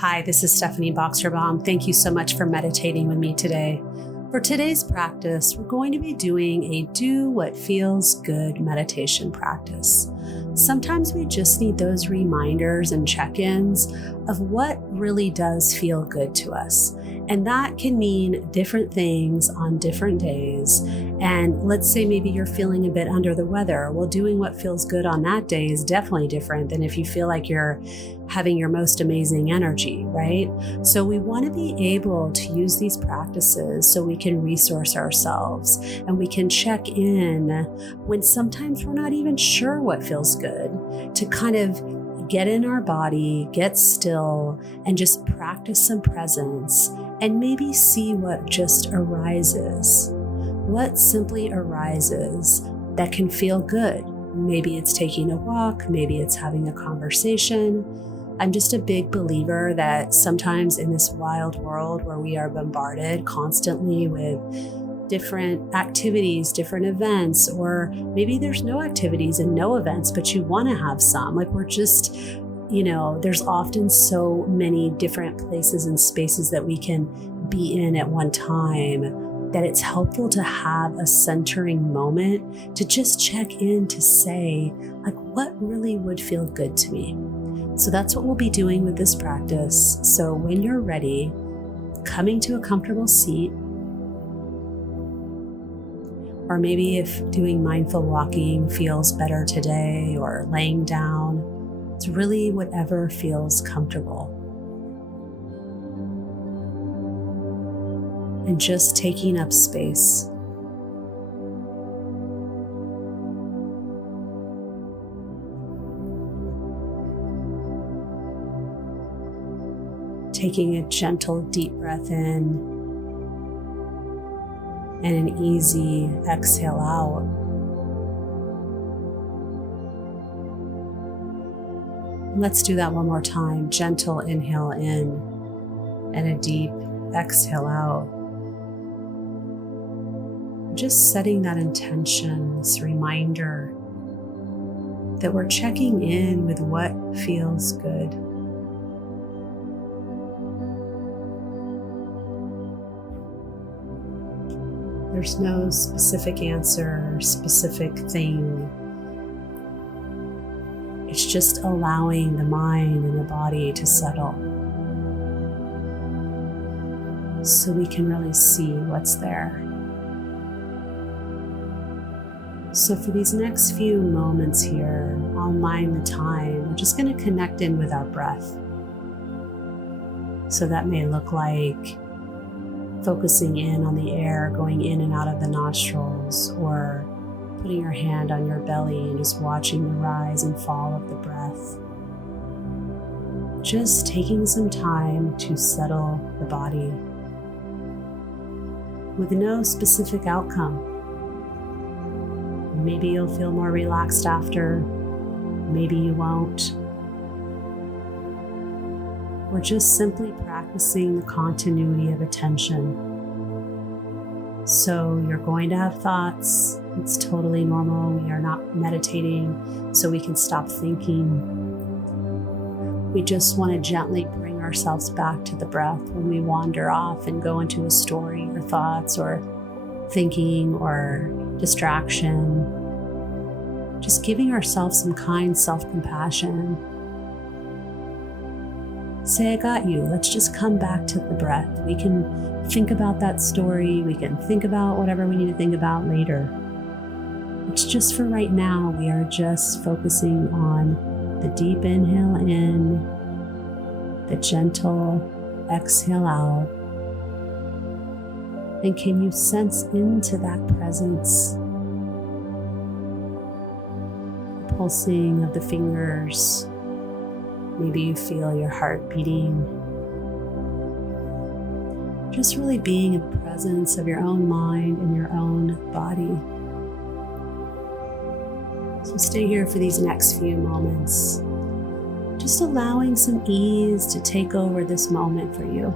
Hi, this is Stephanie Boxerbaum. Thank you so much for meditating with me today. For today's practice, we're going to be doing a do what feels good meditation practice. Sometimes we just need those reminders and check-ins of what really does feel good to us. And that can mean different things on different days. And let's say maybe you're feeling a bit under the weather. Well, doing what feels good on that day is definitely different than if you feel like you're having your most amazing energy, right? So we want to be able to use these practices so we can resource ourselves and we can check in when sometimes we're not even sure what feels good, to kind of get in our body, get still, and just practice some presence and maybe see what just arises. What simply arises that can feel good. Maybe it's taking a walk, maybe it's having a conversation. I'm just a big believer that sometimes in this wild world where we are bombarded constantly with different activities, different events, or maybe there's no activities and no events, but you want to have some. Like we're just, there's often so many different places and spaces that we can be in at one time that it's helpful to have a centering moment to just check in to say, like, what really would feel good to me? So that's what we'll be doing with this practice. So when you're ready, coming to a comfortable seat, or maybe if doing mindful walking feels better today, or laying down, it's really whatever feels comfortable. And just taking up space. Taking a gentle, deep breath in and an easy exhale out. Let's do that one more time. Gentle inhale in and a deep exhale out. Just setting that intention, this reminder that we're checking in with what feels good. There's no specific answer or specific thing. It's just allowing the mind and the body to settle so we can really see what's there. So for these next few moments here, I'll mind the time. We're just going to connect in with our breath. So that may look like focusing in on the air going in and out of the nostrils, or putting your hand on your belly and just watching the rise and fall of the breath. Just taking some time to settle the body with no specific outcome. Maybe you'll feel more relaxed after, maybe you won't. We're just simply practicing the continuity of attention. So you're going to have thoughts. It's totally normal. We are not meditating, so we can stop thinking. We just want to gently bring ourselves back to the breath when we wander off and go into a story or thoughts or thinking or distraction. Just giving ourselves some kind self-compassion. Say, I got you. Let's just come back to the breath. We can think about that story. We can think about whatever we need to think about later. It's just for right now. We are just focusing on the deep inhale in, the gentle exhale out. And can you sense into that presence? The pulsing of the fingers. Maybe you feel your heart beating. Just really being in the presence of your own mind and your own body. So stay here for these next few moments. Just allowing some ease to take over this moment for you.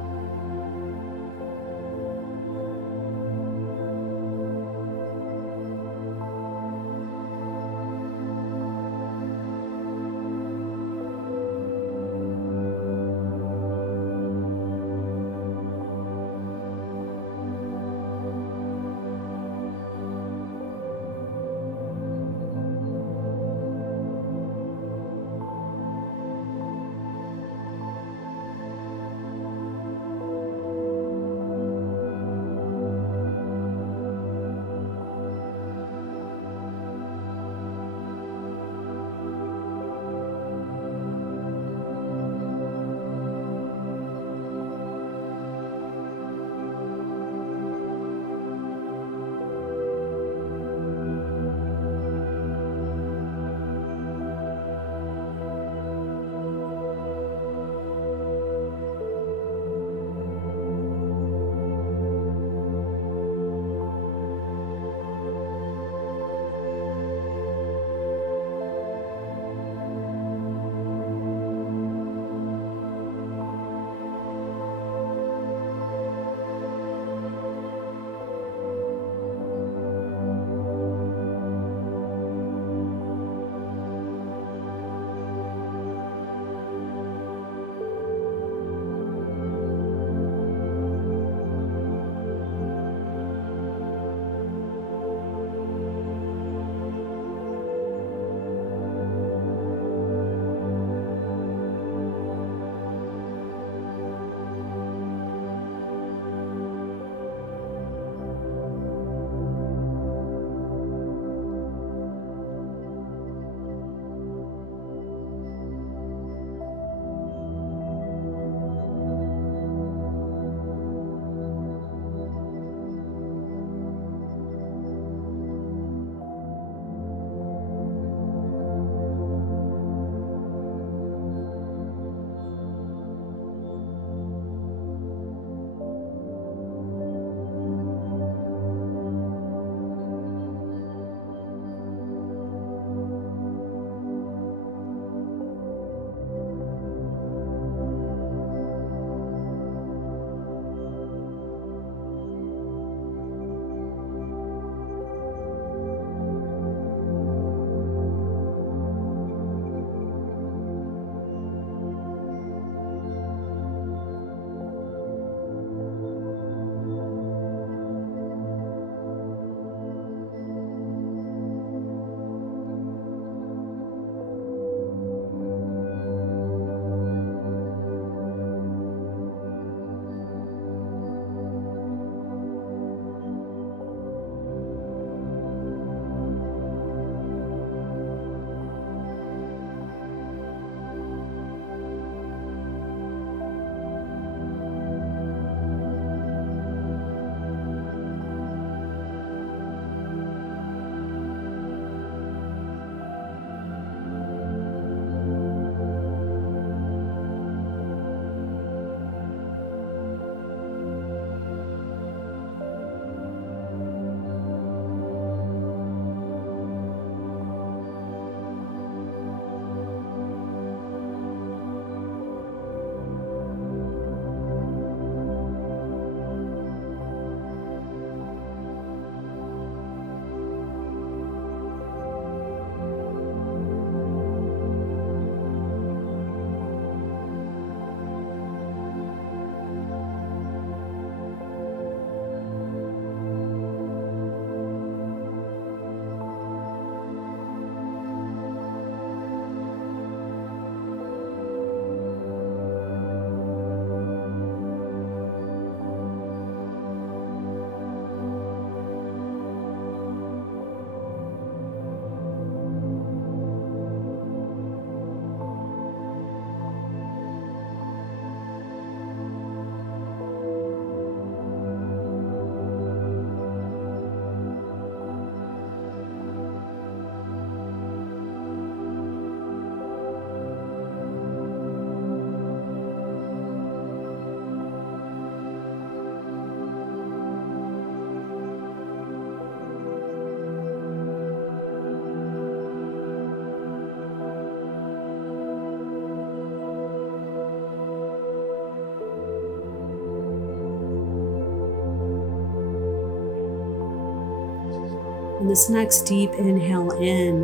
And this next deep inhale in,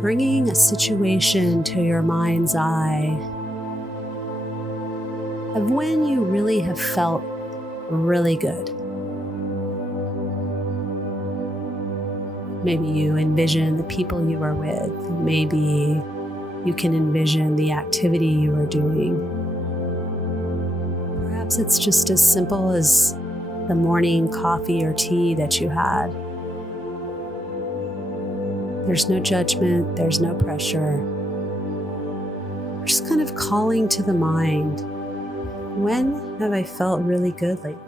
bringing a situation to your mind's eye of when you really have felt really good. Maybe you envision the people you were with. Maybe you can envision the activity you were doing. Perhaps it's just as simple as the morning coffee or tea that you had. There's no judgment, there's no pressure. We're just kind of calling to the mind, when have I felt really good lately?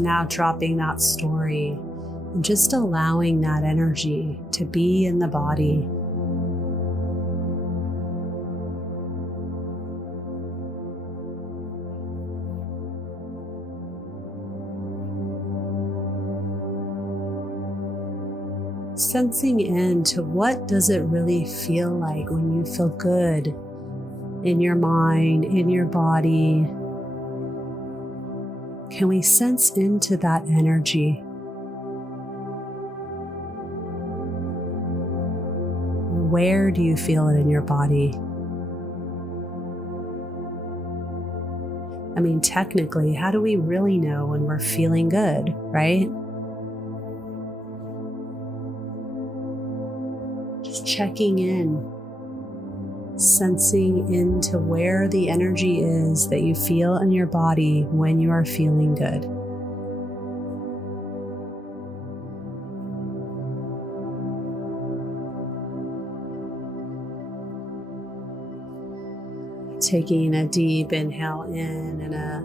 Now dropping that story and just allowing that energy to be in the body. Sensing into what does it really feel like when you feel good in your mind, in your body. Can we sense into that energy? Where do you feel it in your body? I mean, technically, how do we really know when we're feeling good, right? Just checking in, sensing into where the energy is that you feel in your body when you are feeling good. Taking a deep inhale in and a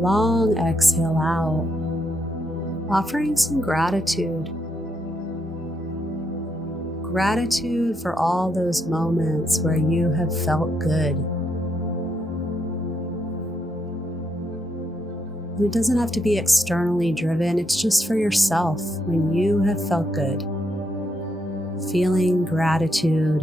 long exhale out, offering some gratitude. Gratitude for all those moments where you have felt good. And it doesn't have to be externally driven, it's just for yourself when you have felt good. Feeling gratitude.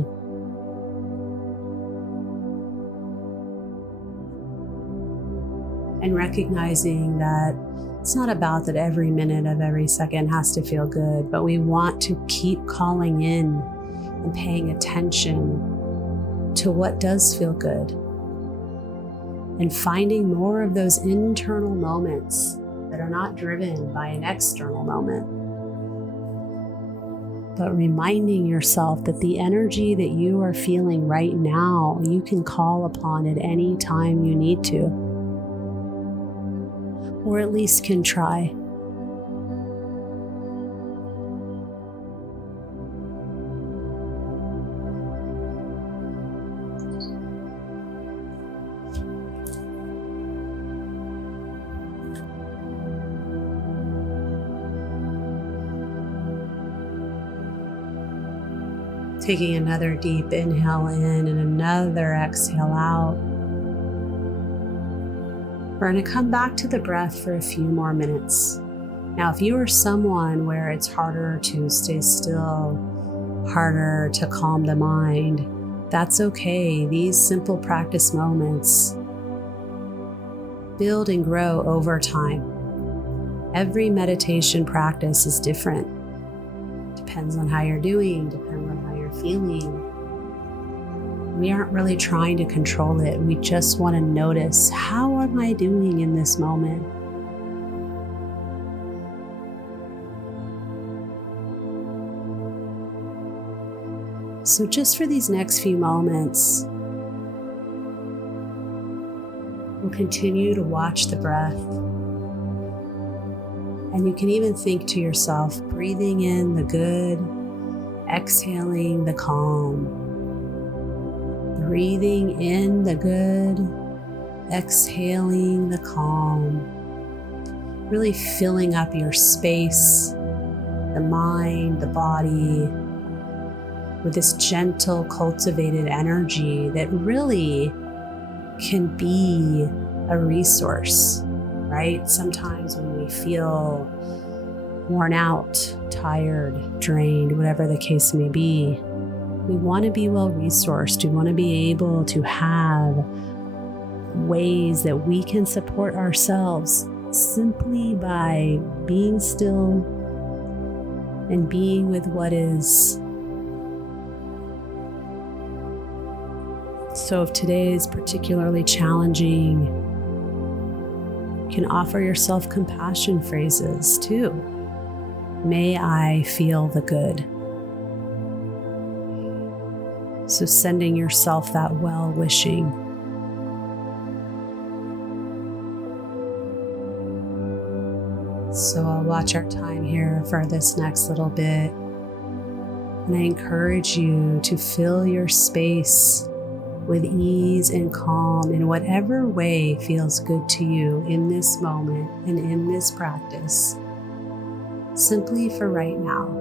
And recognizing that it's not about that every minute of every second has to feel good, but we want to keep calling in and paying attention to what does feel good and finding more of those internal moments that are not driven by an external moment, but reminding yourself that the energy that you are feeling right now, you can call upon at any time you need to. Or at least can try. Taking another deep inhale in and another exhale out. We're going to come back to the breath for a few more minutes. Now, if you are someone where it's harder to stay still, harder to calm the mind, that's okay. These simple practice moments build and grow over time. Every meditation practice is different. Depends on how you're doing, depends on how you're feeling. We aren't really trying to control it. We just want to notice, how am I doing in this moment? So just for these next few moments, we'll continue to watch the breath. And you can even think to yourself, breathing in the good, exhaling the calm. Breathing in the good, exhaling the calm. Really filling up your space, the mind, the body, with this gentle, cultivated energy that really can be a resource, right? Sometimes when we feel worn out, tired, drained, whatever the case may be. We want to be well resourced. We want to be able to have ways that we can support ourselves simply by being still and being with what is. So if today is particularly challenging, you can offer yourself compassion phrases too. May I feel the good. So sending yourself that well-wishing. So I'll watch our time here for this next little bit. And I encourage you to fill your space with ease and calm in whatever way feels good to you in this moment and in this practice, simply for right now.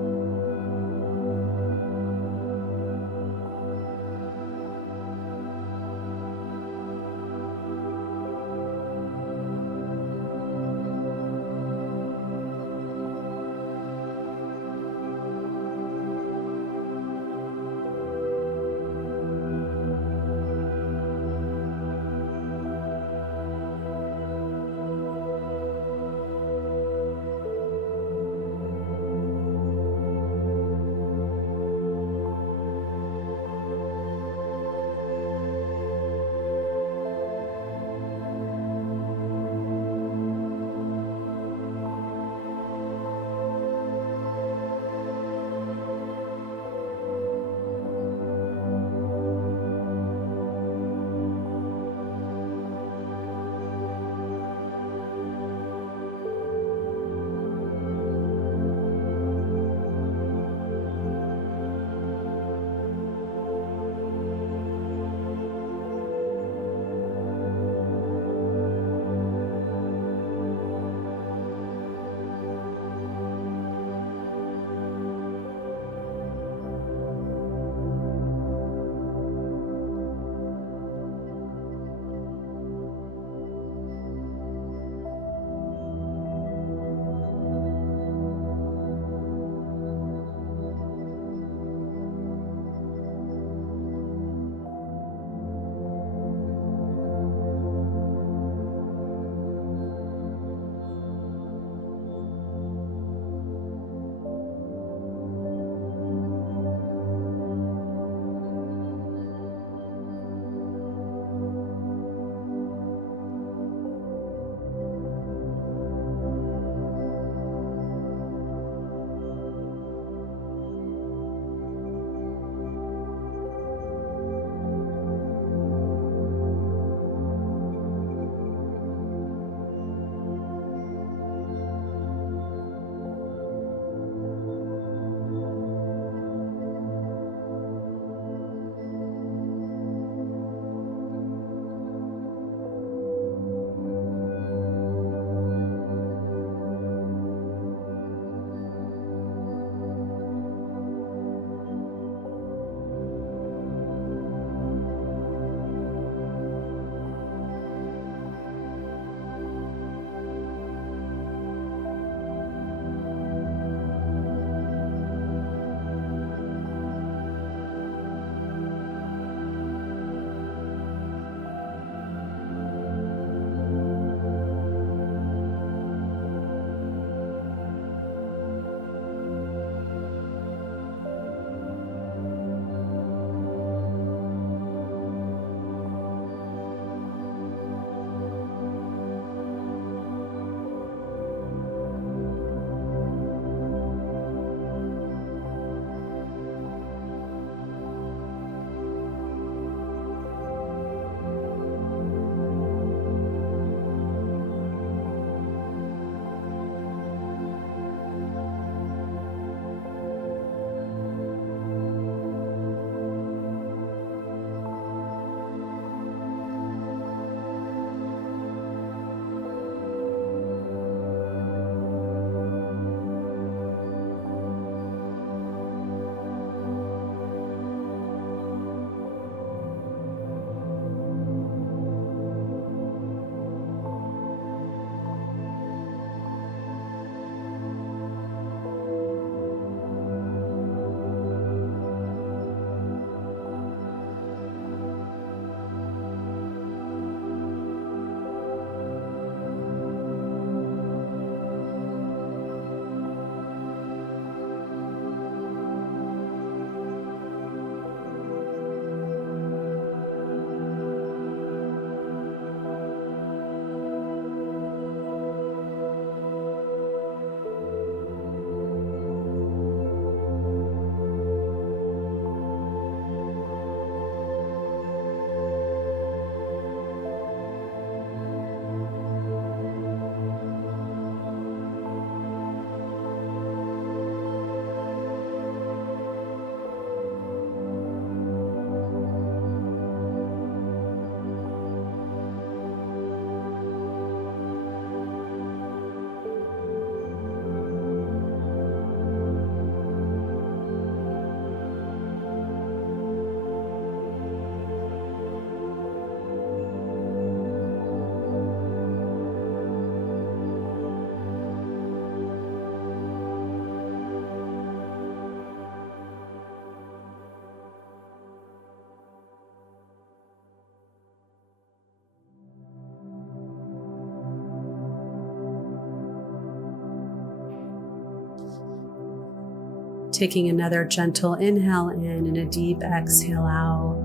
Taking another gentle inhale in and a deep exhale out.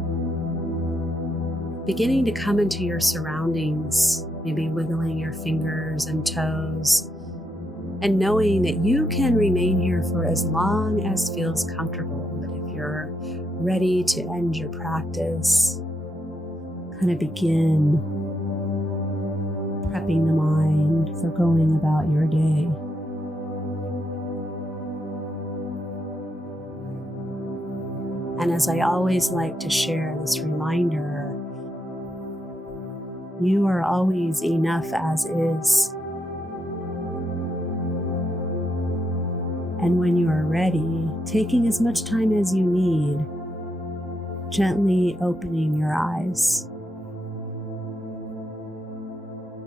Beginning to come into your surroundings, maybe wiggling your fingers and toes, and knowing that you can remain here for as long as feels comfortable. But if you're ready to end your practice, kind of begin prepping the mind for going about your day. And as I always like to share this reminder, you are always enough as is. And when you are ready, taking as much time as you need, gently opening your eyes.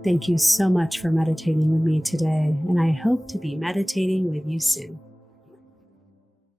Thank you so much for meditating with me today, and I hope to be meditating with you soon.